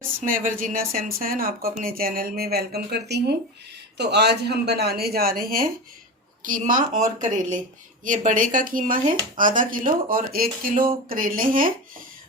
मैं वर्जीना सैमसन आपको अपने चैनल में वेलकम करती हूँ। तो आज हम बनाने जा रहे हैं कीमा और करेले। ये बड़े का कीमा है आधा किलो और 1 किलो करेले हैं।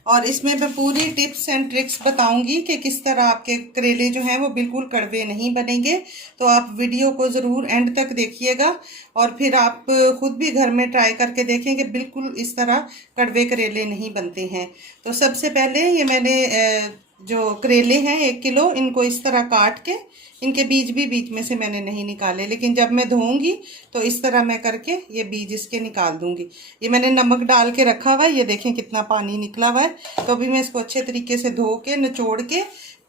और इसमें मैं पूरी टिप्स एंड ट्रिक्स बताऊंगी कि किस तरह आपके करेले जो हैं वो बिल्कुल कड़वे नहीं बनेंगे। तो आप वीडियो को ज़रूर एंड तक देखिएगा और फिर आप खुद भी घर में ट्राई करके देखें कि बिल्कुल इस तरह कड़वे करेले नहीं बनते हैं। तो सबसे पहले ये मैंने जो करेले हैं 1 किलो, इनको इस तरह काट के, इनके बीज भी बीच में से मैंने नहीं निकाले, लेकिन जब मैं धोऊंगी तो इस तरह मैं करके ये बीज इसके निकाल दूंगी। ये मैंने नमक डाल के रखा हुआ है, ये देखें कितना पानी निकला हुआ है। तो अभी मैं इसको अच्छे तरीके से धो के निचोड़ के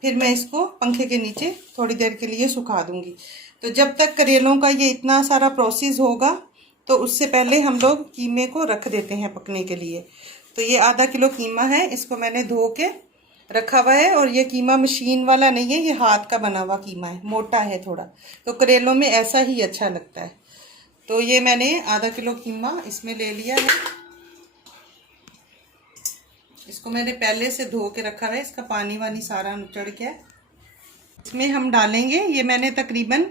फिर मैं इसको पंखे के नीचे थोड़ी देर के लिए सुखा दूंगी। तो जब तक करेलों का ये इतना सारा प्रोसेस होगा तो उससे पहले हम लोग कीमे को रख देते हैं पकने के लिए। तो ये आधा किलो कीमा है, इसको मैंने धो के रखा हुआ है। और ये कीमा मशीन वाला नहीं है, ये हाथ का बना हुआ कीमा है, मोटा है थोड़ा, तो करेलों में ऐसा ही अच्छा लगता है। तो ये मैंने आधा किलो कीमा इसमें ले लिया है। इसको मैंने पहले से धो के रखा है, इसका पानी वानी सारा निचड़ गया। इसमें हम डालेंगे, ये मैंने तकरीबन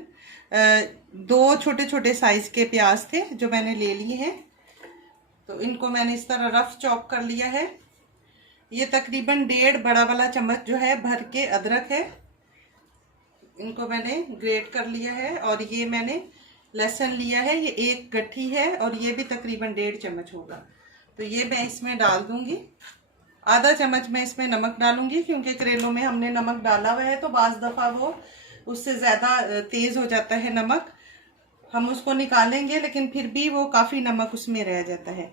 2 छोटे छोटे साइज के प्याज थे जो मैंने ले लिए हैं। तो इनको मैंने इस तरह रफ चॉप कर लिया है। ये तकरीबन 1.5 बड़ा वाला चम्मच जो है भर के अदरक है, इनको मैंने ग्रेट कर लिया है। और ये मैंने लहसुन लिया है, ये 1 गट्ठी है और ये भी तकरीबन 1.5 चम्मच होगा। तो ये मैं इसमें डाल दूंगी। आधा चम्मच मैं इसमें नमक डालूंगी, क्योंकि करेलों में हमने नमक डाला हुआ है तो बाज़ दफ़ा वो उससे ज़्यादा तेज़ हो जाता है नमक। हम उसको निकालेंगे लेकिन फिर भी वो काफ़ी नमक उसमें रह जाता है।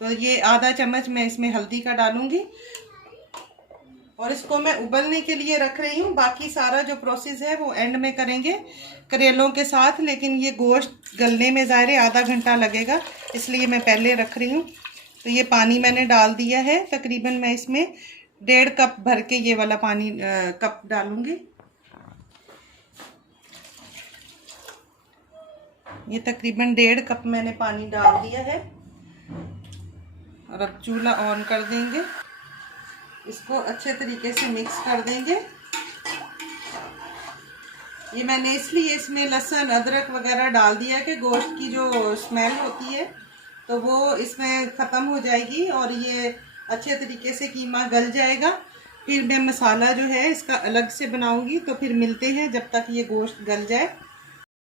तो ये आधा चम्मच मैं इसमें हल्दी का डालूंगी और इसको मैं उबलने के लिए रख रही हूँ। बाकी सारा जो प्रोसेस है वो एंड में करेंगे करेलों के साथ, लेकिन ये गोश्त गलने में ज़ाहिर आधा घंटा लगेगा, इसलिए मैं पहले रख रही हूँ। तो ये पानी मैंने डाल दिया है, तकरीबन मैं इसमें 1.5 कप भर के ये वाला पानी कप डालूंगी। ये तकरीबन 1.5 कप मैंने पानी डाल दिया है और अब चूल्हा ऑन कर देंगे। इसको अच्छे तरीके से मिक्स कर देंगे। ये मैंने इसलिए इसमें लहसुन अदरक वगैरह डाल दिया कि गोश्त की जो स्मेल होती है तो वो इसमें ख़त्म हो जाएगी और ये अच्छे तरीके से कीमा गल जाएगा। फिर मैं मसाला जो है इसका अलग से बनाऊंगी, तो फिर मिलते हैं जब तक ये गोश्त गल जाए।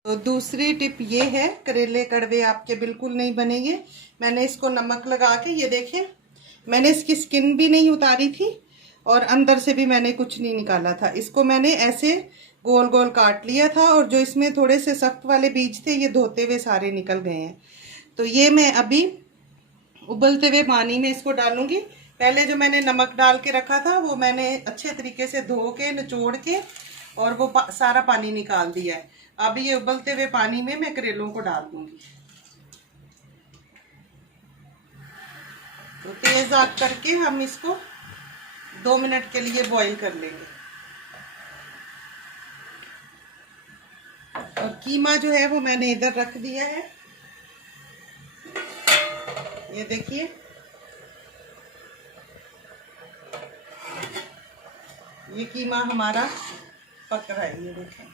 तो दूसरी टिप ये है, करेले कड़वे आपके बिल्कुल नहीं बनेंगे। मैंने इसको नमक लगा के, ये देखें, मैंने इसकी स्किन भी नहीं उतारी थी और अंदर से भी मैंने कुछ नहीं निकाला था। इसको मैंने ऐसे गोल गोल काट लिया था और जो इसमें थोड़े से सख्त वाले बीज थे ये धोते हुए सारे निकल गए हैं। तो ये मैं अभी उबलते हुए पानी में इसको डालूंगी। पहले जो मैंने नमक डाल के रखा था वो मैंने अच्छे तरीके से धो के निचोड़ के और वो सारा पानी निकाल दिया है। अब ये उबलते हुए पानी में मैं करेलों को डाल दूंगी। तो तेज आग करके हम इसको 2 मिनट के लिए बॉईल कर लेंगे। और कीमा जो है वो मैंने इधर रख दिया है, ये देखिए। ये कीमा हमारा पक रहा है, ये देखें।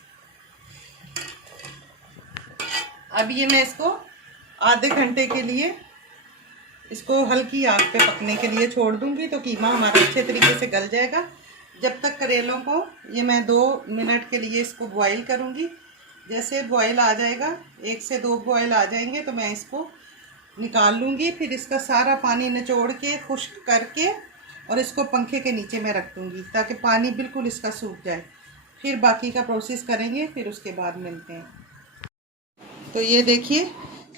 अब ये मैं इसको आधे घंटे के लिए इसको हल्की आग पे पकने के लिए छोड़ दूंगी, तो कीमा हमारा अच्छे तरीके से गल जाएगा। जब तक करेलों को ये मैं 2 मिनट के लिए इसको बॉईल करूंगी। जैसे बॉईल आ जाएगा, 1 से 2 बॉईल आ जाएंगे तो मैं इसको निकाल लूँगी। फिर इसका सारा पानी निचोड़ के खुश्क करके और इसको पंखे के नीचे मैं रख दूँगी ताकि पानी बिल्कुल इसका सूख जाए। फिर बाकी का प्रोसेस करेंगे, फिर उसके बाद मिलते हैं। तो ये देखिए,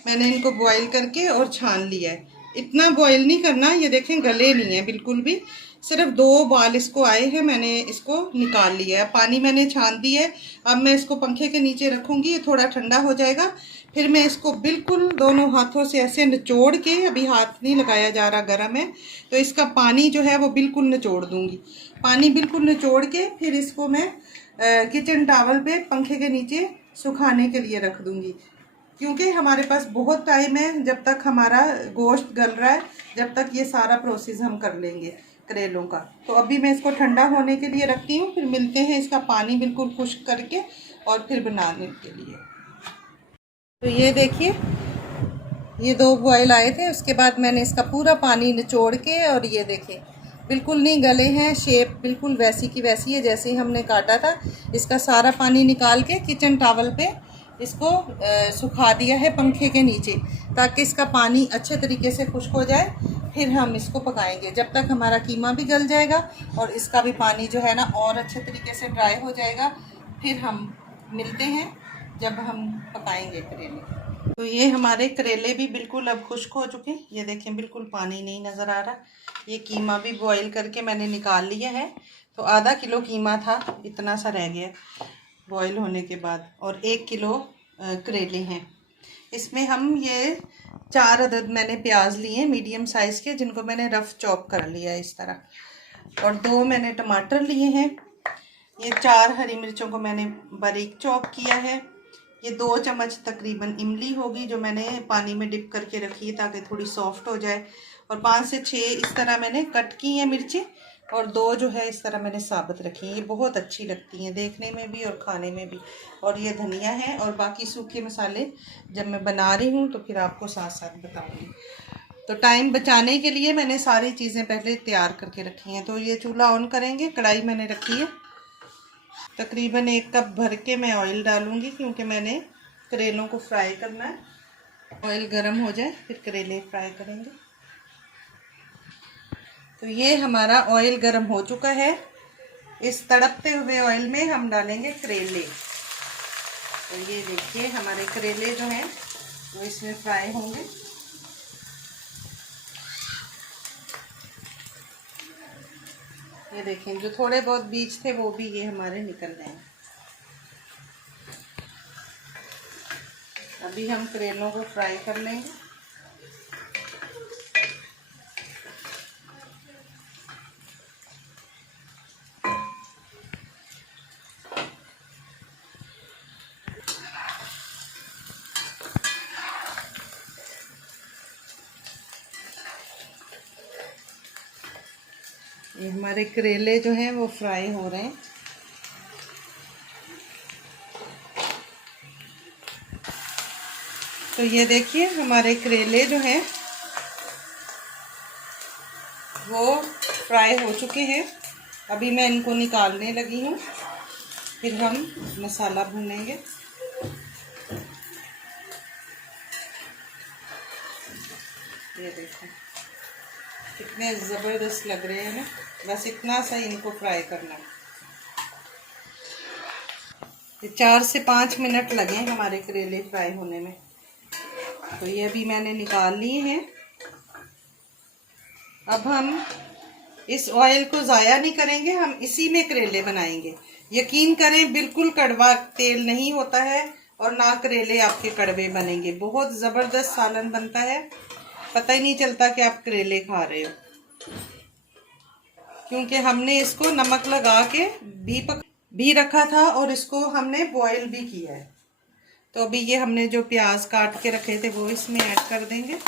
मैंने इनको बॉईल करके और छान लिया है। इतना बॉईल नहीं करना, ये देखें गले नहीं है बिल्कुल भी, सिर्फ 2 बाल इसको आए हैं। मैंने इसको निकाल लिया है, पानी मैंने छान दी है। अब मैं इसको पंखे के नीचे रखूँगी, ये थोड़ा ठंडा हो जाएगा। फिर मैं इसको बिल्कुल दोनों हाथों से ऐसे निचोड़ के, अभी हाथ नहीं लगाया जा रहा, गर्म है, तो इसका पानी जो है वो बिल्कुल निचोड़ दूँगी। पानी बिल्कुल निचोड़ के फिर इसको मैं किचन टॉवल पे पंखे के नीचे सुखाने के लिए रख दूँगी, क्योंकि हमारे पास बहुत टाइम है। जब तक हमारा गोश्त गल रहा है, जब तक ये सारा प्रोसेस हम कर लेंगे। करेलों का। तो अभी मैं इसको ठंडा होने के लिए रखती हूँ, फिर मिलते हैं इसका पानी बिल्कुल खुश्क करके और फिर बनाने के लिए। तो ये देखिए, ये 2 बॉयल आए थे, उसके बाद मैंने इसका पूरा पानी निचोड़ के, और ये देखिए बिल्कुल नहीं गले हैं, शेप बिल्कुल वैसी की वैसी है जैसे ही हमने काटा था। इसका सारा पानी निकाल के किचन टॉवल पे इसको सुखा दिया है पंखे के नीचे, ताकि इसका पानी अच्छे तरीके से खुश्क हो जाए। फिर हम इसको पकाएंगे, जब तक हमारा कीमा भी गल जाएगा और इसका भी पानी जो है ना और अच्छे तरीके से ड्राई हो जाएगा। फिर हम मिलते हैं जब हम पकाएंगे करेले। तो ये हमारे करेले भी बिल्कुल अब खुश्क हो चुके हैं, ये देखें बिल्कुल पानी नहीं नज़र आ रहा। ये कीमा भी बॉईल करके मैंने निकाल लिया है। तो आधा किलो कीमा था, इतना सा रह गया बॉईल होने के बाद, और 1 किलो करेले हैं। इसमें हम ये 4 अदद मैंने प्याज लिए मीडियम साइज़ के, जिनको मैंने रफ़ चॉप कर लिया इस तरह, और 2 मैंने टमाटर लिए हैं। ये 4 हरी मिर्चों को मैंने बारीक चॉप किया है। ये 2 चम्मच तकरीबन इमली होगी, जो मैंने पानी में डिप करके रखी है ताकि थोड़ी सॉफ्ट हो जाए। और 5 से 6 इस तरह मैंने कट की हैं मिर्चें, और 2 जो है इस तरह मैंने साबुत रखी हैं। ये बहुत अच्छी लगती हैं देखने में भी और खाने में भी। और ये धनिया है, और बाकी सूखे मसाले जब मैं बना रही हूँ तो फिर आपको साथ साथ बताऊँगी। तो टाइम बचाने के लिए मैंने सारी चीज़ें पहले तैयार करके रखी हैं। तो ये चूल्हा ऑन करेंगे, कढ़ाई मैंने रखी है, तकरीबन 1 कप भर के मैं ऑयल डालूंगी, क्योंकि मैंने करेलों को फ्राई करना है। ऑयल गर्म हो जाए फिर करेले फ्राई करेंगे। तो ये हमारा ऑयल गर्म हो चुका है। इस तड़पते हुए ऑयल में हम डालेंगे करेले। तो ये देखिए हमारे करेले जो हैं वो इसमें फ्राई होंगे। ये देखें, जो थोड़े बहुत बीज थे वो भी ये हमारे निकल गए हैं। अभी हम करेलों को फ्राई कर लेंगे। ये हमारे करेले जो हैं वो फ्राई हो रहे हैं। तो ये देखिए हमारे करेले जो हैं वो फ्राई हो चुके हैं। अभी मैं इनको निकालने लगी हूँ, फिर हम मसाला भूनेंगे। ये देखो कितने ज़बरदस्त लग रहे हैं ना, बस इतना सा इनको फ्राई करना है। 4 से 5 मिनट लगे हमारे करेले फ्राई होने में। तो ये भी मैंने निकाल लिए हैं। अब हम इस ऑयल को ज़ाया नहीं करेंगे, हम इसी में करेले बनाएंगे। यकीन करें बिल्कुल कड़वा तेल नहीं होता है, और ना करेले आपके कड़वे बनेंगे। बहुत ज़बरदस्त सालन बनता है, पता ही नहीं चलता कि आप करेले खा रहे हो, क्योंकि हमने इसको नमक लगा के भी रखा था और इसको हमने बॉयल भी किया है। तो अभी ये हमने जो प्याज काट के रखे थे वो इसमें ऐड कर देंगे।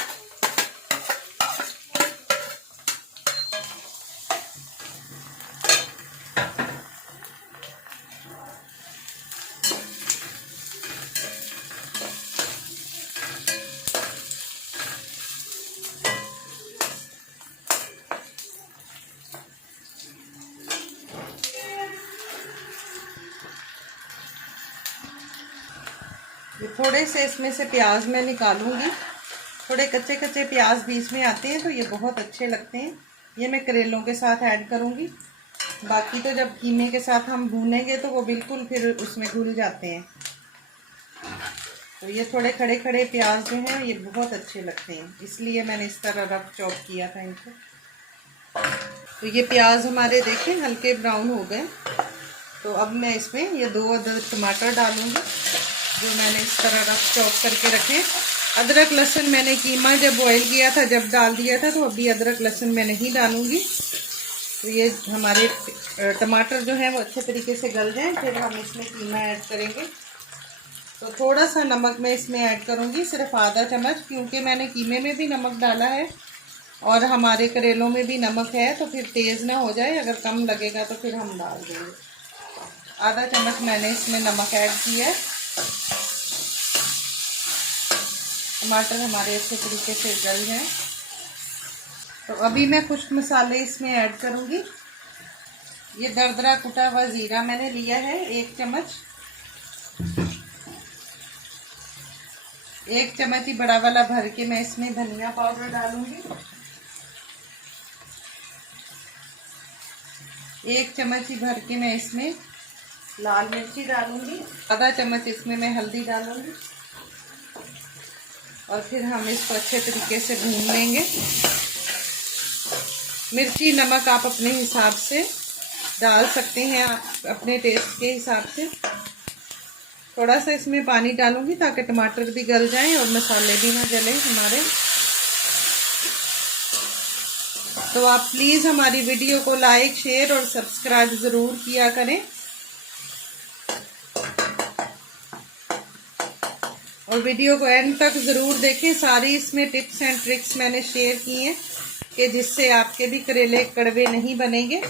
ये थोड़े से इसमें से प्याज मैं निकालूंगी। थोड़े कच्चे कच्चे प्याज बीच में आते हैं तो ये बहुत अच्छे लगते हैं। ये मैं करेलों के साथ ऐड करूंगी। बाकी तो जब कीमे के साथ हम भूनेंगे तो वो बिल्कुल फिर उसमें घुल जाते हैं। तो ये थोड़े खड़े खड़े प्याज जो हैं ये बहुत अच्छे लगते हैं, इसलिए मैंने इस तरह रफ चॉप किया था इनको। तो ये प्याज हमारे देखें हल्के ब्राउन हो गए। तो अब मैं इसमें ये 2 अदद टमाटर डालूंगी, जो मैंने इस तरह रफ चॉप करके रखे। अदरक लहसुन मैंने कीमा जब बॉईल किया था जब डाल दिया था, तो अभी अदरक लहसुन मैं नहीं डालूंगी। तो ये हमारे टमाटर जो है वो अच्छे तरीके से गल जाएं, फिर हम इसमें कीमा ऐड करेंगे। तो थोड़ा सा नमक मैं इसमें ऐड करूंगी, सिर्फ आधा चम्मच, क्योंकि मैंने कीमे में भी नमक डाला है। और हमारे करेलों में भी नमक है, तो फिर तेज़ ना हो जाए। अगर कम लगेगा तो फिर हम डाल देंगे। आधा चम्मच मैंने इसमें नमक ऐड किया है। टमाटर हमारे अच्छे तरीके से गल हैं। तो अभी मैं कुछ मसाले इसमें ऐड करूँगी। ये दरदरा कुटा हुआ ज़ीरा मैंने लिया है 1 चम्मच। 1 चम्मच ही बड़ा वाला भर के मैं इसमें धनिया पाउडर डालूंगी। 1 चम्मच ही भर के मैं इसमें लाल मिर्ची डालूंगी। आधा चम्मच इसमें मैं हल्दी डालूंगी और फिर हम इसको अच्छे तरीके से भून लेंगे। मिर्ची नमक आप अपने हिसाब से डाल सकते हैं, आप अपने टेस्ट के हिसाब से। थोड़ा सा इसमें पानी डालूंगी ताकि टमाटर भी गल जाएं और मसाले भी ना जलें हमारे। तो आप प्लीज़ हमारी वीडियो को लाइक, शेयर और सब्सक्राइब ज़रूर किया करें। और वीडियो को एंड तक ज़रूर देखें। सारी इसमें टिप्स एंड ट्रिक्स मैंने शेयर की हैं कि जिससे आपके भी करेले कड़वे नहीं बनेंगे।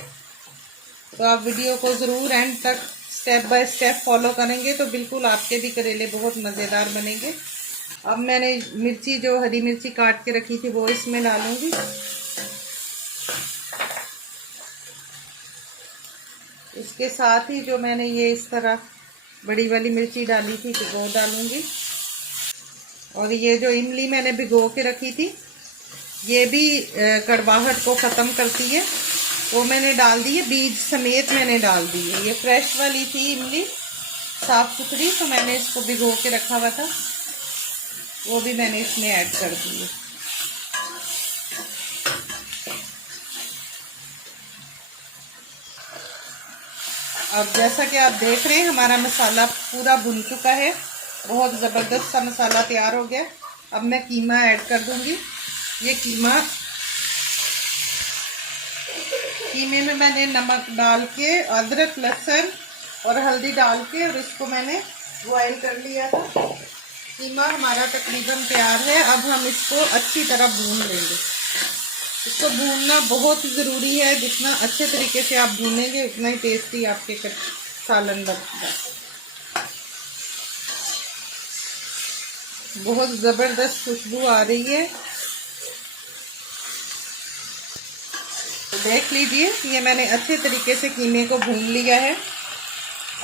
तो आप वीडियो को ज़रूर एंड तक स्टेप बाय स्टेप फॉलो करेंगे तो बिल्कुल आपके भी करेले बहुत मज़ेदार बनेंगे। अब मैंने मिर्ची, जो हरी मिर्ची काट के रखी थी, वो इसमें डालूंगी। इसके साथ ही जो मैंने ये इस तरह बड़ी वाली मिर्ची डाली थी तो वो डालूंगी। और ये जो इमली मैंने भिगो के रखी थी, ये भी कड़वाहट को ख़त्म करती है, वो मैंने डाल दी है। बीज समेत मैंने डाल दी है। ये फ्रेश वाली थी इमली, साफ़ सुथरी, तो मैंने इसको भिगो के रखा हुआ था, वो भी मैंने इसमें ऐड कर दी है। अब जैसा कि आप देख रहे हैं हमारा मसाला पूरा भुन चुका है, बहुत ज़बरदस्त सा मसाला तैयार हो गया। अब मैं कीमा ऐड कर दूंगी। ये कीमे में मैंने नमक डाल के, अदरक, लहसुन और हल्दी डाल के और इसको मैंने बॉयल कर लिया था। कीमा हमारा तकरीबन तैयार है। अब हम इसको अच्छी तरह भून लेंगे। इसको भूनना बहुत ज़रूरी है। जितना अच्छे तरीके से आप भूनेंगे उतना ही टेस्टी आपके सालन बनेगा। बहुत ज़बरदस्त खुशबू आ रही है। तो देख लीजिए, ये मैंने अच्छे तरीके से कीमे को भून लिया है।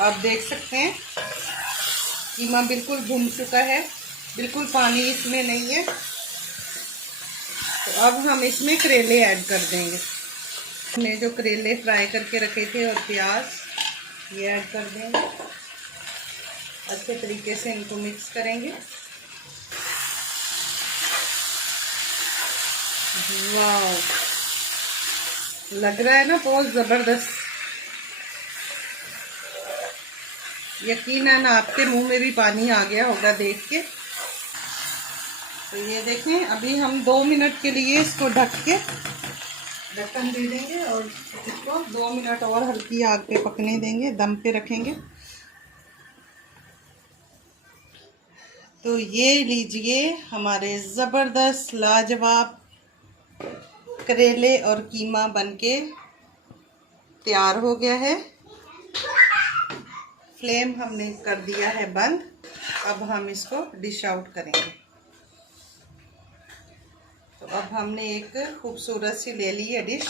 आप देख सकते हैं कीमा बिल्कुल भून चुका है, बिल्कुल पानी इसमें नहीं है। तो अब हम इसमें करेले ऐड कर देंगे। हमने जो करेले फ्राई करके रखे थे और प्याज, ये ऐड कर देंगे। अच्छे तरीके से इनको मिक्स करेंगे। वाह, लग रहा है ना बहुत ज़बरदस्त। यकीनन आपके मुंह में भी पानी आ गया होगा देख के। तो ये देखें, अभी हम 2 मिनट के लिए इसको ढक के ढक्कन दे देंगे और इसको 2 मिनट और हल्की आग पे पकने देंगे, दम पे रखेंगे। तो ये लीजिए, हमारे ज़बरदस्त लाजवाब करेले और कीमा बनके तैयार हो गया है। फ्लेम हमने कर दिया है बंद। अब हम इसको डिश आउट करेंगे। तो अब हमने एक खूबसूरत सी ले ली है डिश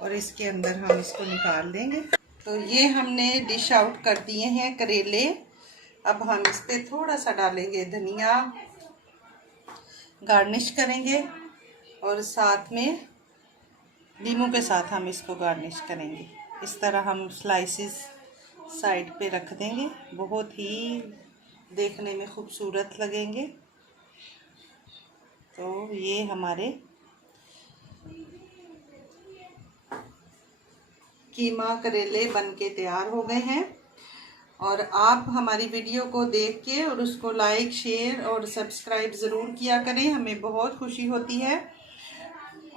और इसके अंदर हम इसको निकाल देंगे। तो ये हमने डिश आउट कर दिए हैं करेले। अब हम इस पे थोड़ा सा डालेंगे धनिया, गार्निश करेंगे और साथ में नींबू के साथ हम इसको गार्निश करेंगे। इस तरह हम स्लाइसेस साइड पे रख देंगे, बहुत ही देखने में खूबसूरत लगेंगे। तो ये हमारे कीमा करेले बनके तैयार हो गए हैं। और आप हमारी वीडियो को देख के और उसको लाइक, शेयर और सब्सक्राइब ज़रूर किया करें, हमें बहुत खुशी होती है।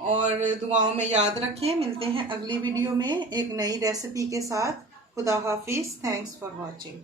और दुआओं में याद रखें। मिलते हैं अगली वीडियो में एक नई रेसिपी के साथ। खुदा हाफिज़। Thanks for watching.